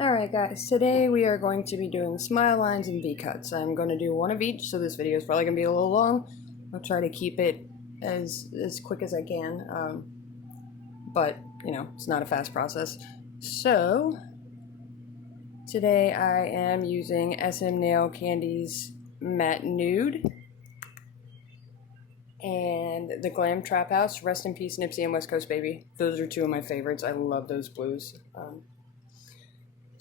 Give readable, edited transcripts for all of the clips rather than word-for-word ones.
Alright guys, today we are going to be doing smile lines and V-cuts. I'm going to do one of each, so this video is probably going to be a little long. I'll try to keep it as quick as I can, but, you know, it's not a fast process. So, today I am using SM Nail Candy's Matte Nude and the Glam Trap House. Rest in peace, Nipsey and West Coast Baby. Those are two of my favorites. I love those blues.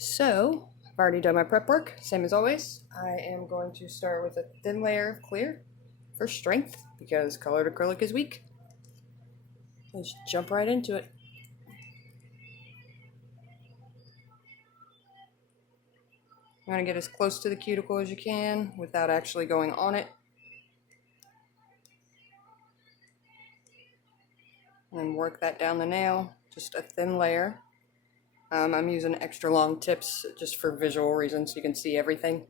So, I've already done my prep work, same as always. I am going to start with a thin layer of clear for strength, because colored acrylic is weak. Let's jump right into it. You want to get as close to the cuticle as you can without actually going on it. And then work that down the nail, just a thin layer. I'm using extra long tips just for visual reasons so you can see everything.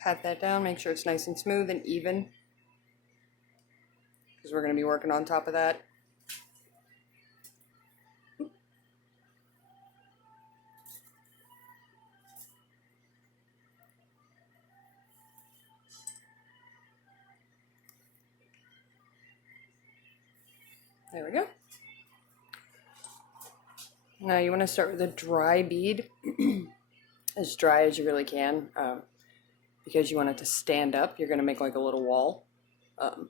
Pat that down, make sure it's nice and smooth and even, because we're going to be working on top of that. There we go. Now you want to start with a dry bead, as dry as you really can, because you want it to stand up. You're going to make like a little wall. And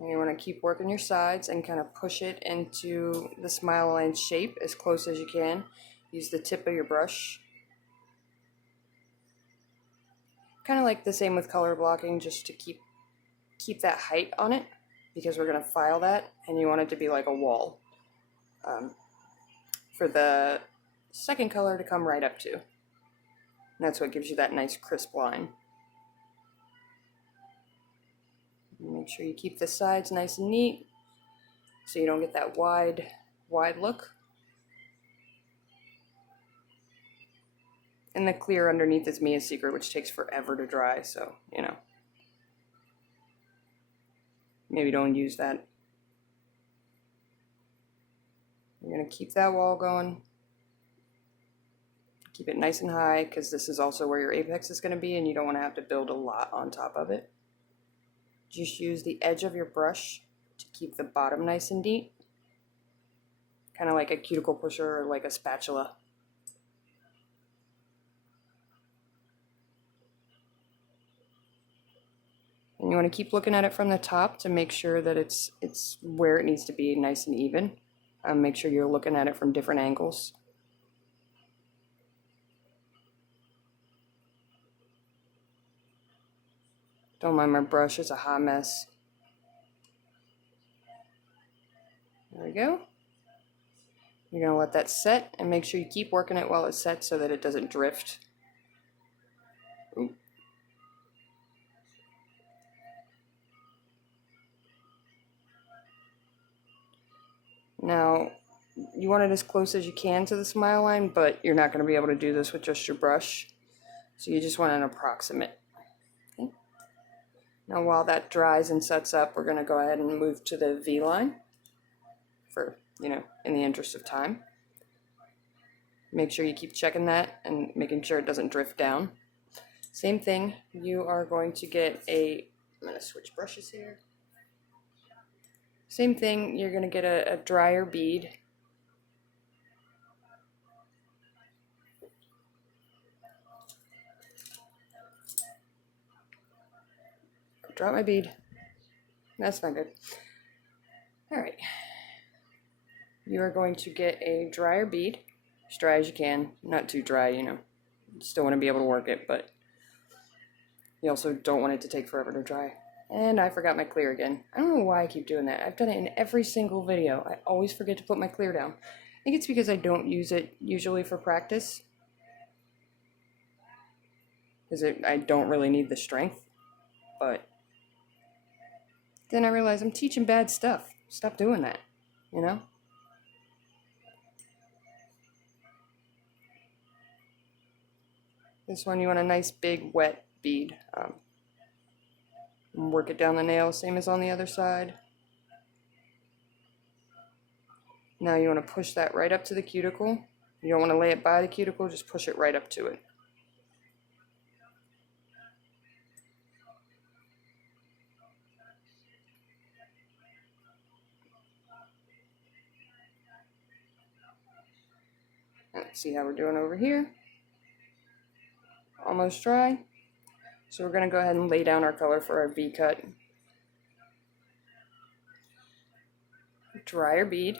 you want to keep working your sides and kind of push it into the smile line shape as close as you can. Use the tip of your brush. Kind of like the same with color blocking, just to keep that height on it, because we're going to file that and you want it to be like a wall for the second color to come right up to. And that's what gives you that nice crisp line. Make sure you keep the sides nice and neat so you don't get that wide look. And the clear underneath is Mia's Secret, which takes forever to dry, so, you know, maybe don't use that. You're going to keep that wall going. Keep it nice and high, because this is also where your apex is going to be, and you don't want to have to build a lot on top of it. Just use the edge of your brush to keep the bottom nice and deep. Kind of like a cuticle pusher or like a spatula. And you want to keep looking at it from the top to make sure that it's where it needs to be, nice and even. Make sure you're looking at it from different angles. Don't mind my brush, it's a hot mess. There we go. You're going to let that set and make sure you keep working it while it's set so that it doesn't drift. Ooh. Now, you want it as close as you can to the smile line, but you're not going to be able to do this with just your brush. So you just want an approximate. Okay. Now while that dries and sets up, we're going to go ahead and move to the V line for, you know, in the interest of time. Make sure you keep checking that and making sure it doesn't drift down. Same thing, you are going to get I'm going to switch brushes here. Same thing, you're going to get a drier bead. Drop my bead. That's not good. Alright. You are going to get a drier bead, as dry as you can. Not too dry, you know. You still want to be able to work it, but you also don't want it to take forever to dry. And I forgot my clear again. I don't know why I keep doing that. I've done it in every single video. I always forget to put my clear down. I think it's because I don't use it usually for practice. because I don't really need the strength. But then I realized I'm teaching bad stuff. Stop doing that, you know? This one, you want a nice big wet bead. And work it down the nail, same as on the other side. Now you want to push that right up to the cuticle. You don't want to lay it by the cuticle, just push it right up to it. Let's see how we're doing over here. Almost dry. So we're going to go ahead and lay down our color for our V cut. Dry your bead.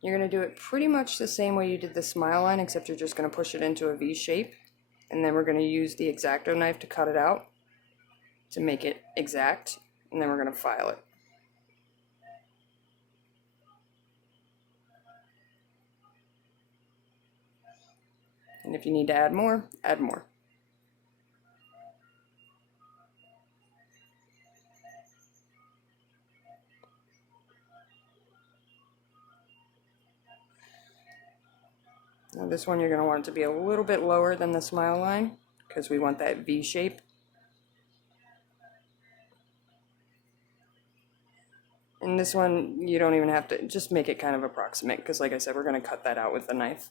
You're going to do it pretty much the same way you did the smile line, except you're just going to push it into a V shape. And then we're going to use the X-Acto knife to cut it out to make it exact. And then we're going to file it. And if you need to add more, add more. Now this one you're going to want it to be a little bit lower than the smile line because we want that V shape. And this one you don't even have to, just make it kind of approximate because like I said, we're going to cut that out with the knife.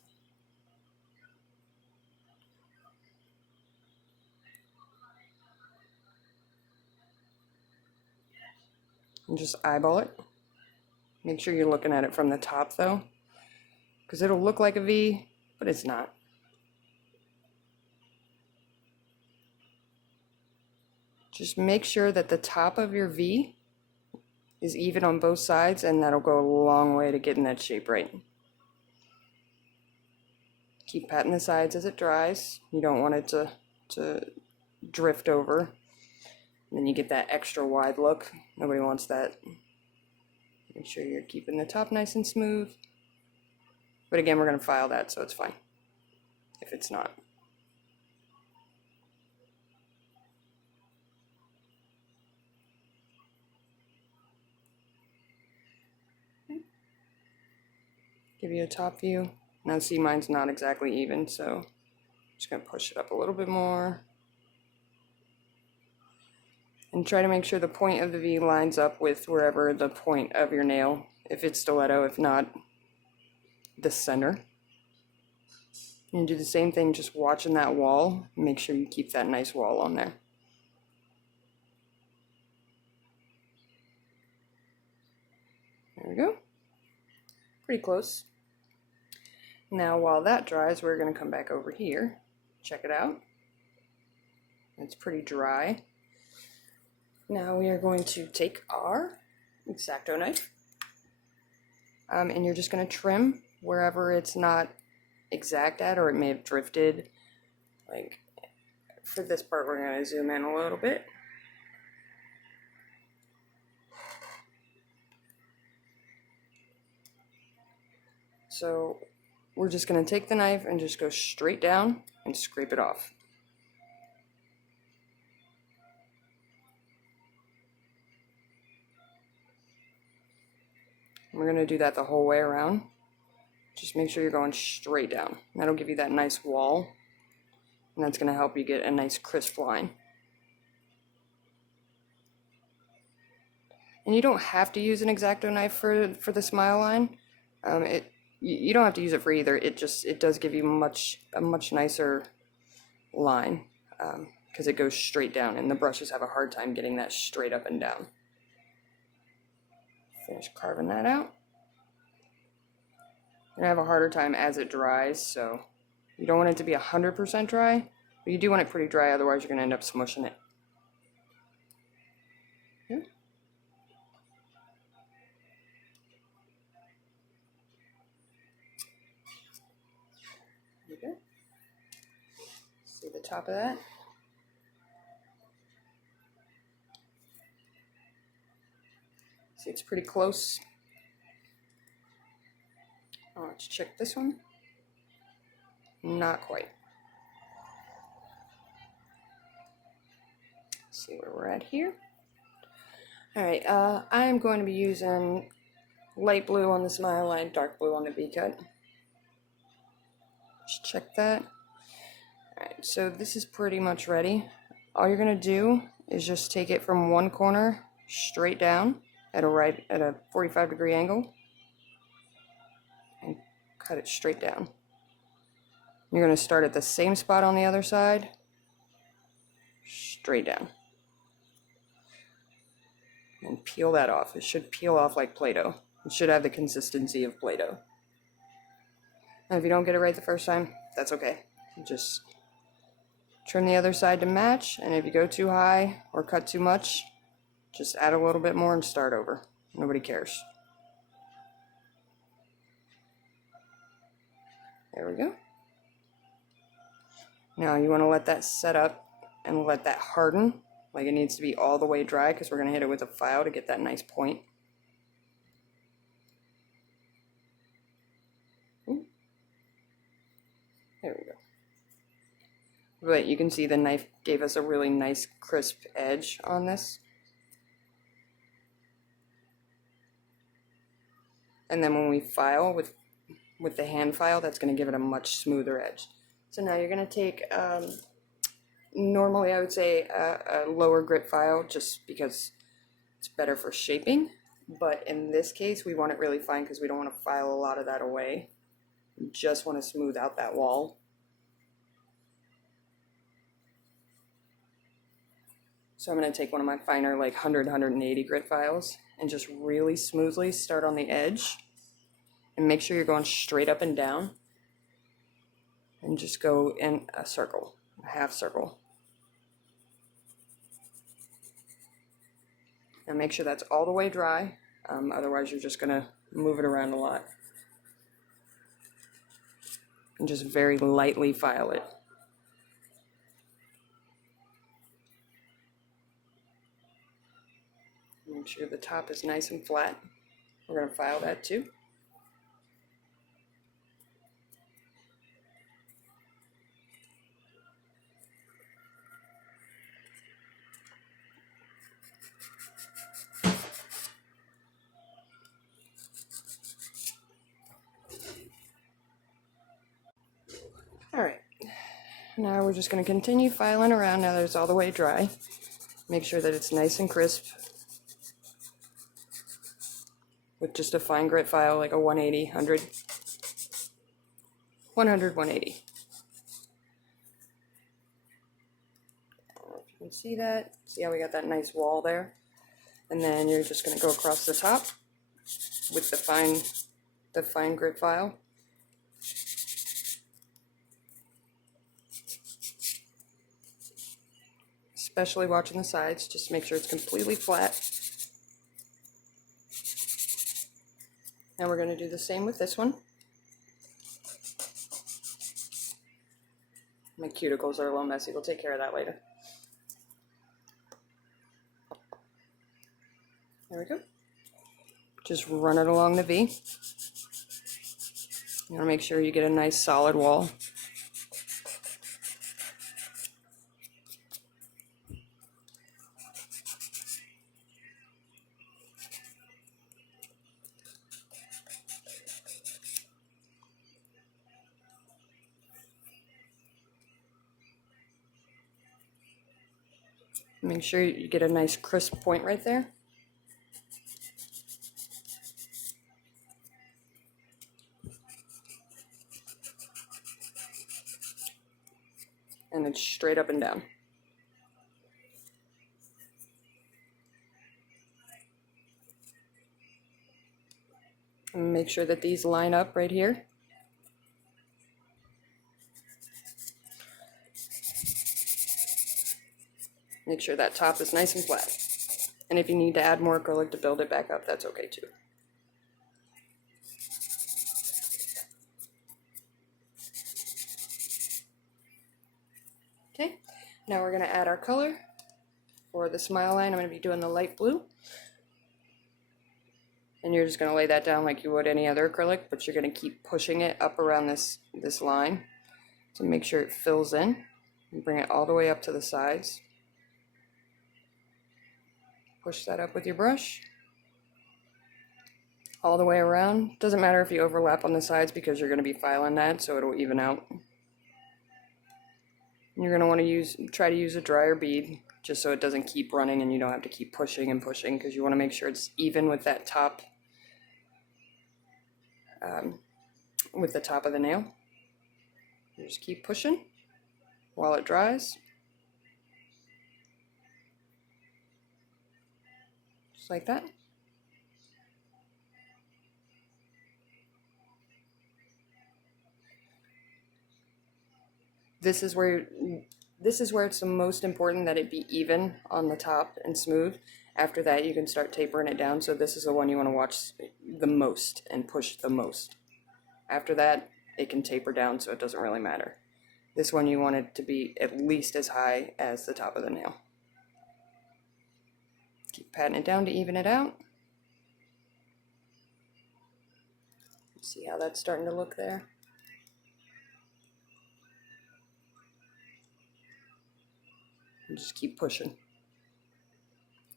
And just eyeball it. Make sure you're looking at it from the top though, because it'll look like a V, but it's not. Just make sure that the top of your V is even on both sides, and that'll go a long way to getting that shape right. Keep patting the sides as it dries. You don't want it to drift over. And then you get that extra wide look. Nobody wants that. Make sure you're keeping the top nice and smooth. But again, we're going to file that, so it's fine if it's not. Give you a top view. Now see, mine's not exactly even, so I'm just going to push it up a little bit more. And try to make sure the point of the V lines up with wherever the point of your nail, if it's stiletto, if not, the center. And do the same thing, just watching that wall. Make sure you keep that nice wall on there. There we go. Pretty close. Now while that dries, we're going to come back over here. Check it out. It's pretty dry. Now we are going to take our X-Acto knife. And you're just going to trim wherever it's not exact at, or it may have drifted. Like for this part, we're going to zoom in a little bit. So we're just going to take the knife and just go straight down and scrape it off. We're going to do that the whole way around. Just make sure you're going straight down. That'll give you that nice wall, and that's going to help you get a nice crisp line. And you don't have to use an X-Acto knife for the smile line. You don't have to use it for either. It does give you a much nicer line because it goes straight down, and the brushes have a hard time getting that straight up and down. Finish carving that out. You're going to have a harder time as it dries, so you don't want it to be 100% dry, but you do want it pretty dry, otherwise you're going to end up smushing it. Yeah. There you go. See the top of that? See, it's pretty close. Let's check this one. Not quite. see where we're at here. Alright, I'm going to be using light blue on the smile line, dark blue on the V-cut. Just check that. Alright, so this is pretty much ready. All you're going to do is just take it from one corner straight down at a 45-degree angle and cut it straight down. You're going to start at the same spot on the other side, straight down. And peel that off. It should peel off like Play-Doh. It should have the consistency of Play-Doh. And if you don't get it right the first time, that's okay. Just trim the other side to match, and if you go too high or cut too much, just add a little bit more and start over. Nobody cares. There we go. Now you want to let that set up and let that harden. Like it needs to be all the way dry because we're going to hit it with a file to get that nice point. Ooh. There we go. But you can see the knife gave us a really nice crisp edge on this. And then when we file with the hand file, that's going to give it a much smoother edge. So now you're going to take, normally I would say a lower grit file just because it's better for shaping. But in this case, we want it really fine because we don't want to file a lot of that away. We just want to smooth out that wall. So I'm going to take one of my finer like 100, 180 grit files and just really smoothly start on the edge. And make sure you're going straight up and down. And just go in a circle, a half circle. And make sure that's all the way dry. Otherwise you're just going to move it around a lot. And just very lightly file it. Make sure the top is nice and flat. We're going to file that too. Alright, now we're just going to continue filing around now that it's all the way dry. Make sure that it's nice and crisp with just a fine grit file like a 180, 100, 180. I don't know if you can see that. See how we got that nice wall there? And then you're just going to go across the top with the fine grit file. Especially watching the sides, just make sure it's completely flat. Now we're going to do the same with this one. My cuticles are a little messy, we'll take care of that later. There we go. Just run it along the V. You want to make sure you get a nice solid wall. Make sure you get a nice crisp point right there. And then straight up and down. And make sure that these line up right here. Make sure that top is nice and flat. And if you need to add more acrylic to build it back up, that's okay too. Okay, now we're going to add our color. For the smile line, I'm going to be doing the light blue. And you're just going to lay that down like you would any other acrylic, but you're going to keep pushing it up around this line to make sure it fills in. And bring it all the way up to the sides. Push that up with your brush. All the way around. Doesn't matter if you overlap on the sides because you're going to be filing that, so it'll even out. You're going to want to try to use a drier bead just so it doesn't keep running and you don't have to keep pushing and pushing, because you want to make sure it's even with that top, with the top of the nail. You just keep pushing while it dries. Just like that. This is where it's the most important that it be even on the top and smooth. After that, you can start tapering it down. So this is the one you want to watch the most and push the most. After that, it can taper down, so it doesn't really matter. This one you want it to be at least as high as the top of the nail. Keep patting it down to even it out. See how that's starting to look there? And just keep pushing.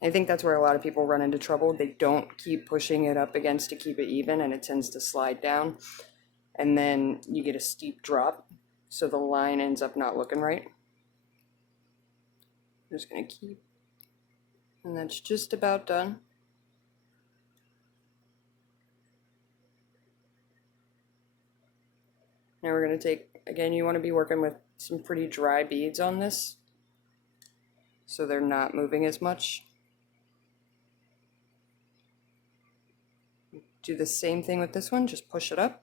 I think that's where a lot of people run into trouble. They don't keep pushing it up against to keep it even, and it tends to slide down. And then you get a steep drop, so the line ends up not looking right. I'm just going to keep, and that's just about done. Now we're going to take, again, you want to be working with some pretty dry beads on this, so they're not moving as much. Do the same thing with this one, just push it up,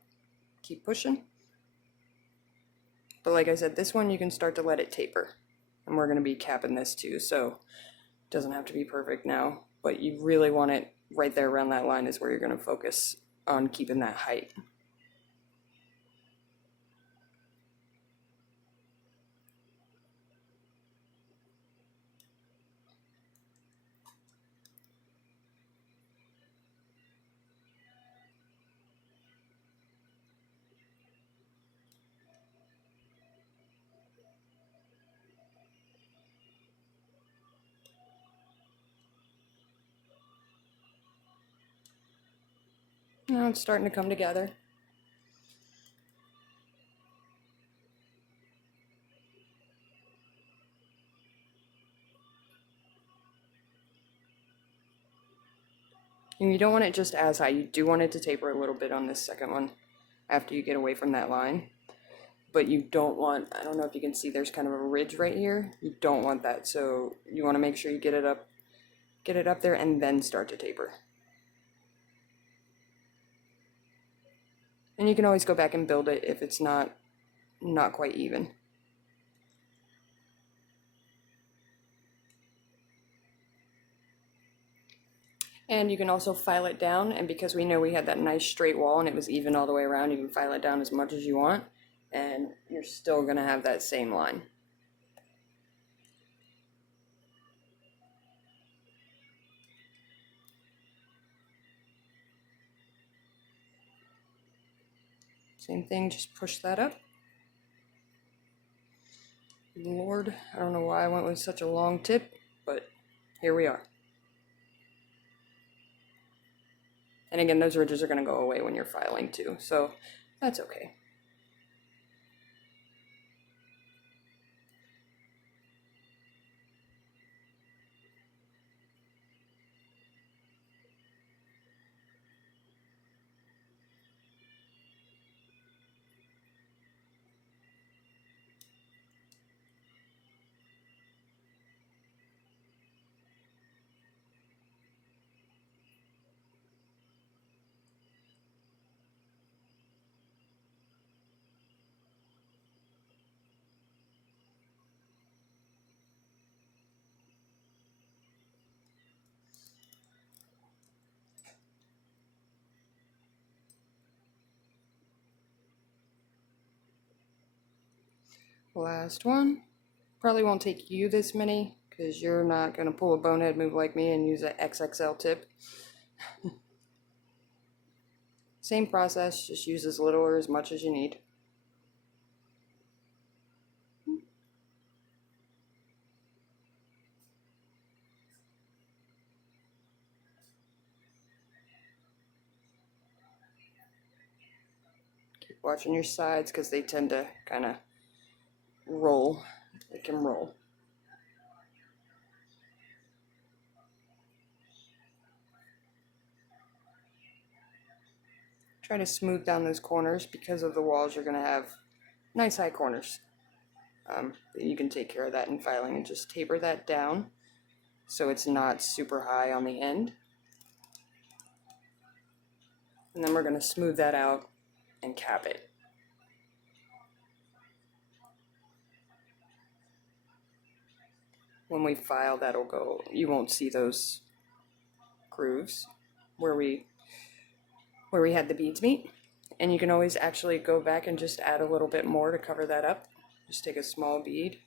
keep pushing. But like I said, this one you can start to let it taper. And we're going to be capping this too, so it doesn't have to be perfect now. But you really want it right there around that line is where you're going to focus on keeping that height. Now it's starting to come together. And you don't want it just as high. You do want it to taper a little bit on this second one after you get away from that line. But you don't want, I don't know if you can see, there's kind of a ridge right here. You don't want that, so you want to make sure you get it up there and then start to taper. And you can always go back and build it if it's not quite even. And you can also file it down, and because we know we had that nice straight wall and it was even all the way around, you can file it down as much as you want, and you're still going to have that same line. Same thing, just push that up. Lord, I don't know why I went with such a long tip, but here we are. And again, those ridges are going to go away when you're filing too, so that's okay. Last one. Probably won't take you this many because you're not going to pull a bonehead move like me and use an XXL tip. Same process, just use as little or as much as you need. watching your sides because they tend to kind of roll. They can roll. Try to smooth down those corners. Because of the walls, you're going to have nice high corners. You can take care of that in filing and just taper that down so it's not super high on the end. And then we're going to smooth that out and cap it. When we file, that'll go, you won't see those grooves where we had the beads meet. And you can always actually go back and just add a little bit more to cover that up. Just take a small bead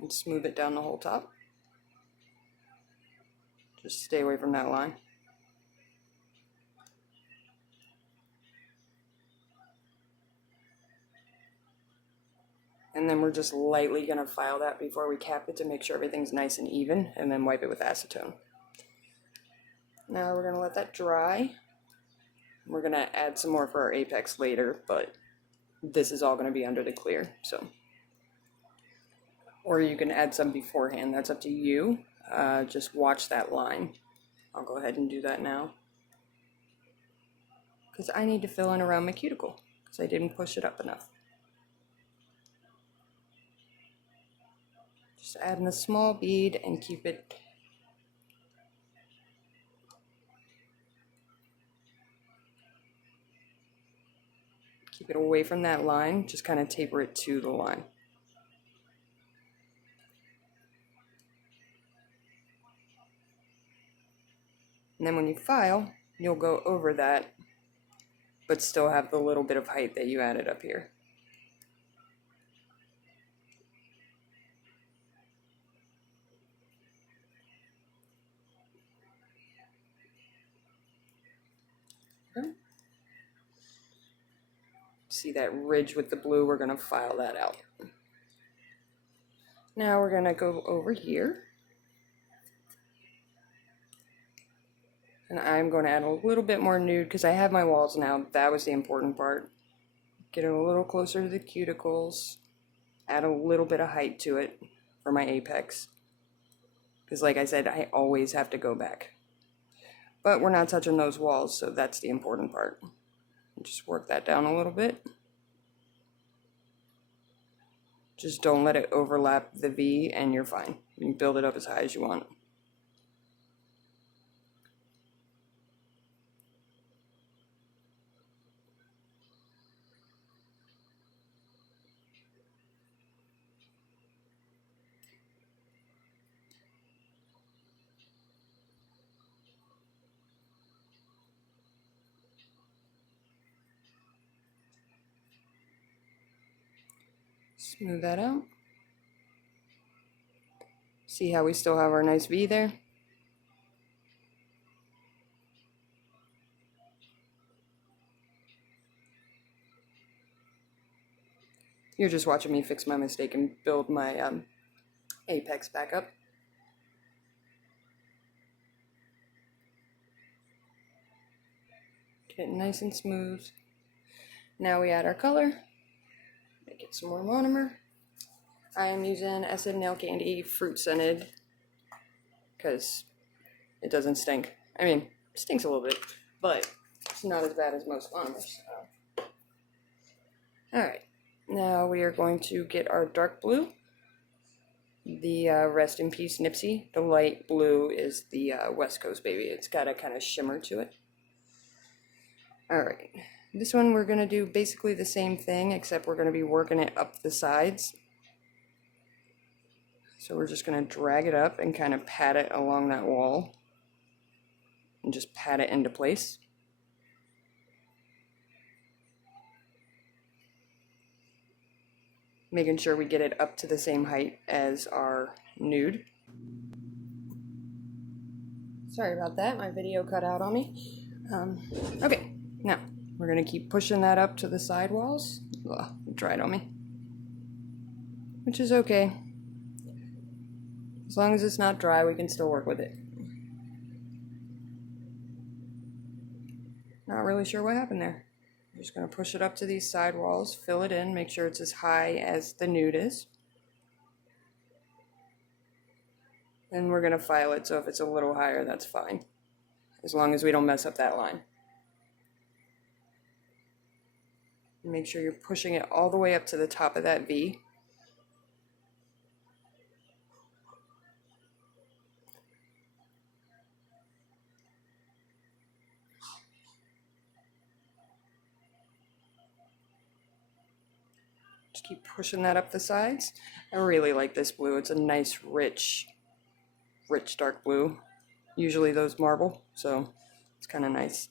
and smooth it down the whole top. Just stay away from that line. And then we're just lightly going to file that before we cap it to make sure everything's nice and even, and then wipe it with acetone. Now we're going to let that dry. We're going to add some more for our apex later, but this is all going to be under the clear. So, or you can add some beforehand, that's up to you. Just watch that line. I'll go ahead and do that now, because I need to fill in around my cuticle because I didn't push it up enough. Just adding a small bead and keep it away from that line. Just kind of taper it to the line. And then when you file, you'll go over that, but still have the little bit of height that you added up here. Okay. See that ridge with the blue? We're going to file that out. Now we're going to go over here. And I'm going to add a little bit more nude because I have my walls now. That was the important part. Get it a little closer to the cuticles. Add a little bit of height to it for my apex. Because like I said, I always have to go back. But we're not touching those walls, so that's the important part. Just work that down a little bit. Just don't let it overlap the V and you're fine. You can build it up as high as you want. Smooth that out. See how we still have our nice V there? You're just watching me fix my mistake and build my apex back up. Get it nice and smooth. Now we add our color. Make it some more monomer. I am using SM Nail Candy Fruit Scented because it doesn't stink. I mean, it stinks a little bit, but it's not as bad as most monomers. So. Alright, now we are going to get our dark blue. The Rest in Peace Nipsey. The light blue is the West Coast Baby. It's got a kind of shimmer to it. Alright, this one we're going to do basically the same thing, except we're going to be working it up the sides. So we're just going to drag it up and kind of pat it along that wall. And just pat it into place. Making sure we get it up to the same height as our nude. Sorry about that, my video cut out on me. Okay, now we're going to keep pushing that up to the side walls. Ugh, it dried on me. Which is okay. As long as it's not dry, we can still work with it. Not really sure what happened there. Just going to push it up to these side walls, fill it in, make sure it's as high as the nude is. Then we're going to file it, so if it's a little higher, that's fine, as long as we don't mess up that line. Make sure you're pushing it all the way up to the top of that V. Just keep pushing that up the sides. I really like this blue. It's a nice, rich dark blue. Usually those marble, so it's kind of nice.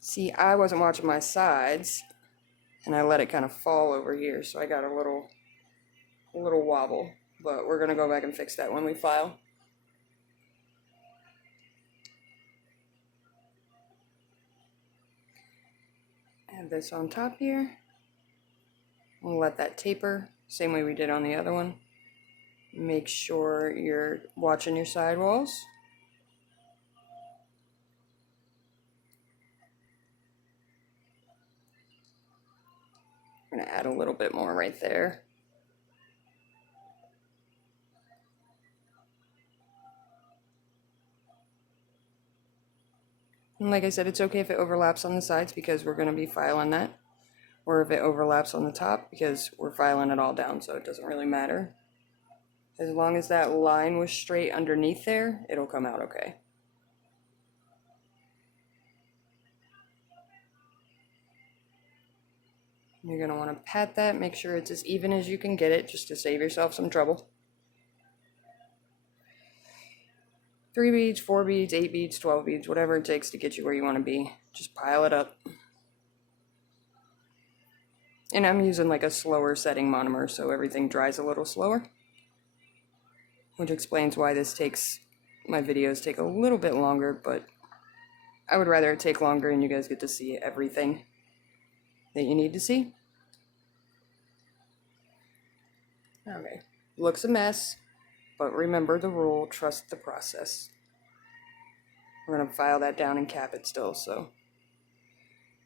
See, I wasn't watching my sides, and I let it kind of fall over here, so I got a little wobble, but we're gonna go back and fix that when we file. Add this on top here. We'll let that taper, same way we did on the other one. Make sure you're watching your sidewalls. I'm gonna add a little bit more right there. And like I said, it's okay if it overlaps on the sides because we're gonna be filing that. Or if it overlaps on the top because we're filing it all down, so it doesn't really matter. As long as that line was straight underneath there, it'll come out okay. You're going to want to pat that, make sure it's as even as you can get it, just to save yourself some trouble. 3 beads, 4 beads, 8 beads, 12 beads, whatever it takes to get you where you want to be. Just pile it up. And I'm using like a slower setting monomer, so everything dries a little slower. Which explains why my videos take a little bit longer, but I would rather it take longer and you guys get to see everything that you need to see. Okay, looks a mess, but remember the rule, trust the process. We're gonna file that down and cap it still, so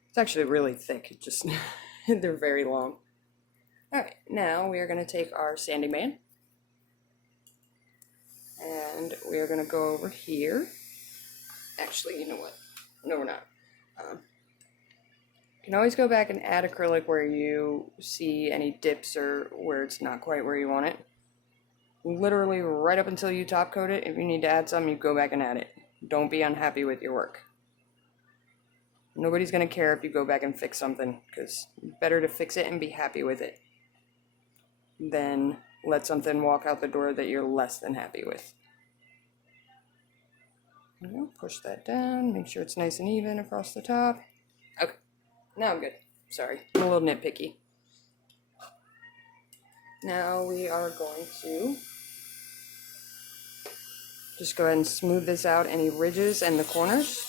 it's actually really thick, it just they're very long. Alright, now we are gonna take our sanding band and we are gonna go over here. Actually, you know what? No, we're not. You can always go back and add acrylic where you see any dips or where it's not quite where you want it. Literally right up until you top coat it. If you need to add some, you go back and add it. Don't be unhappy with your work. Nobody's going to care if you go back and fix something, because better to fix it and be happy with it than let something walk out the door that you're less than happy with. Push that down, make sure it's nice and even across the top. Okay, now I'm good. Sorry, I'm a little nitpicky. Now we are going to just go ahead and smooth this out, any ridges and the corners.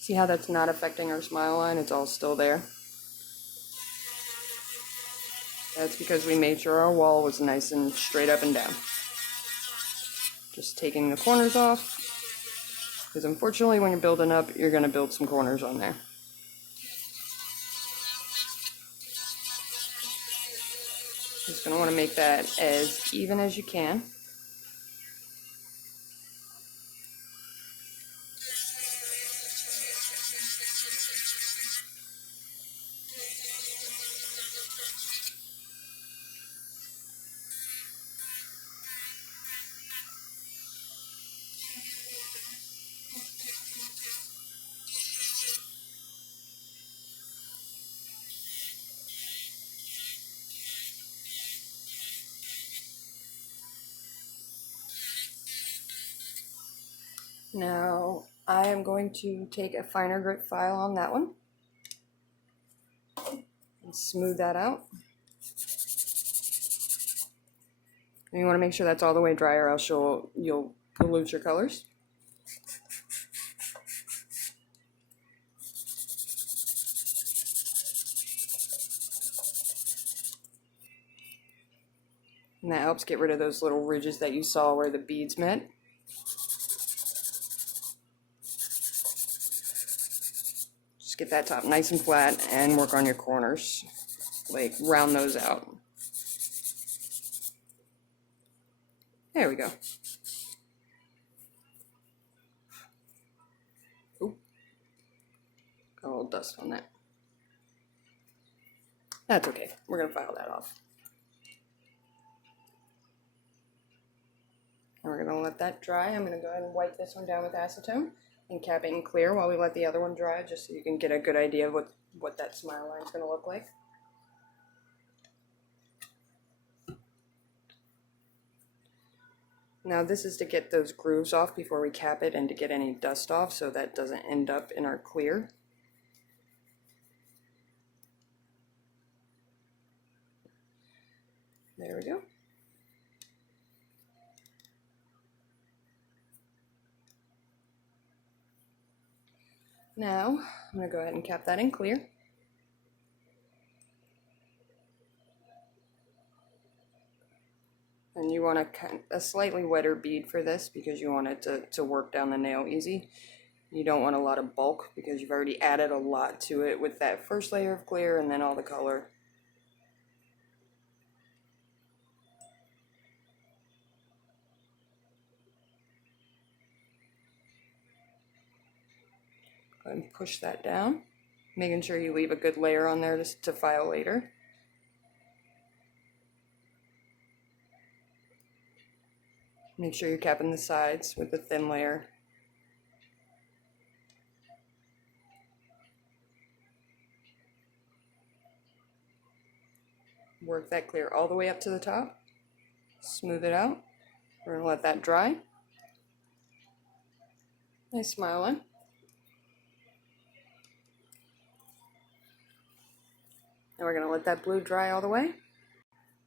See how that's not affecting our smile line? It's all still there. That's because we made sure our wall was nice and straight up and down. Just taking the corners off, because unfortunately when you're building up, you're going to build some corners on there. Just going to want to make that as even as you can. Now, I am going to take a finer grit file on that one and smooth that out. And you want to make sure that's all the way dry, or else you'll pollute your colors. And that helps get rid of those little ridges that you saw where the beads met. Just get that top nice and flat and work on your corners. Like, round those out. There we go. Oop. Got a little dust on that. That's okay. We're going to file that off. And we're going to let that dry. I'm going to go ahead and wipe this one down with acetone and cap it in clear while we let the other one dry, just so you can get a good idea of what that smile line is going to look like. Now this is to get those grooves off before we cap it and to get any dust off so that doesn't end up in our clear. There we go. Now I'm going to go ahead and cap that in clear. And you want a slightly wetter bead for this because you want it to work down the nail easy. You don't want a lot of bulk because you've already added a lot to it with that first layer of clear and then all the color. Go ahead and push that down, making sure you leave a good layer on there to file later. Make sure you're capping the sides with a thin layer. Work that clear all the way up to the top. Smooth it out. We're going to let that dry. Nice smile line. Now we're going to let that blue dry all the way.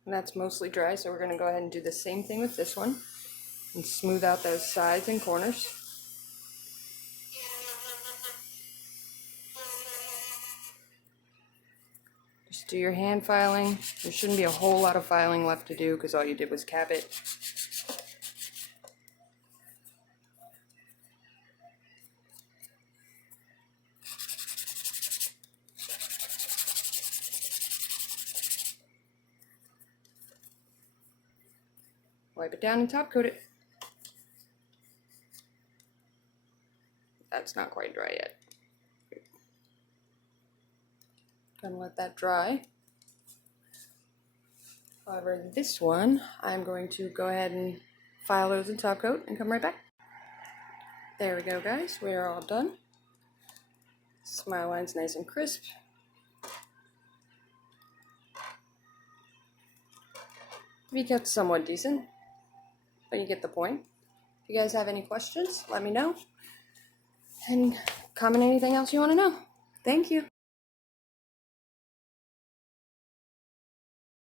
And that's mostly dry, so we're going to go ahead and do the same thing with this one. And smooth out those sides and corners. Just do your hand filing. There shouldn't be a whole lot of filing left to do because all you did was cap it. Wipe it down and top coat it. That's not quite dry yet. Gonna let that dry. However, this one, I'm going to go ahead and file those in top coat and come right back. There we go, guys. We are all done. Smile line's nice and crisp. We kept somewhat decent, but you get the point. If you guys have any questions, let me know. And comment anything else you want to know. Thank you.